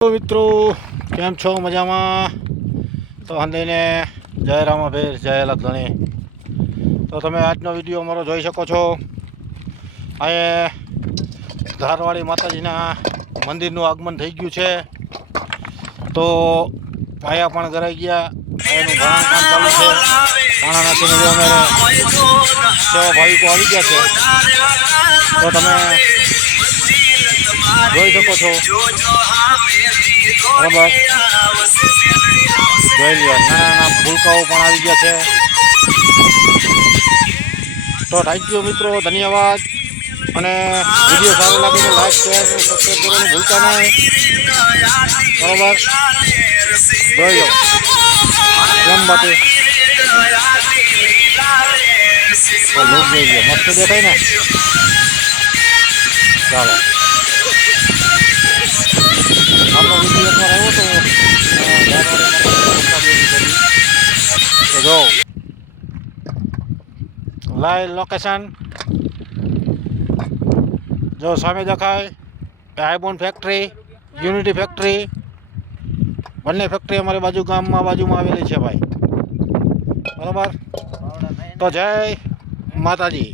તો મિત્રો કેમ છો મજામાં? તો હંદઈને જય રામાભેર જય લખધણી. તો તમે આજનો વિડીયો અમારો જોઈ શકો છો. અહીંયા ધારવાડી માતાજીના મંદિરનું આગમન થઈ ગયું છે. તો પાયા પણ ગરાઈ ગયા. પાયાનું ભરણ કામ ચાલુ છે. પાણા નાખીને જો અમારે સેવા ભાવિકો આવી ગયા છે. તો તમે જોઈ શકો છો. બરાબર જોઈ લ્યો. નાના નાના ભૂલકાઓ પણ આવી ગયા છે. તો થેન્ક યુ મિત્રો, ધન્યવાદ. અને વિડીયો સારો લાગે તો લાઈક શેર અને સબસ્ક્રાઈબ કરવાનું ભૂલતા નહીં. બરાબર જોઈ લો કેમ બાકી તો લોક જોઈ લો મસ્ત દેખાય ને. ચાલો આપણો વિડીયો એકવાર આવ્યો તો જો લાઈવ લોકેશન જો સામે દેખાય. આઈબોન ફેક્ટરી, યુનિટી ફેક્ટરી, બંને ફેક્ટરી અમારી બાજુમાં આવેલી છે ભાઈ. બરાબર તો જય માતાજી.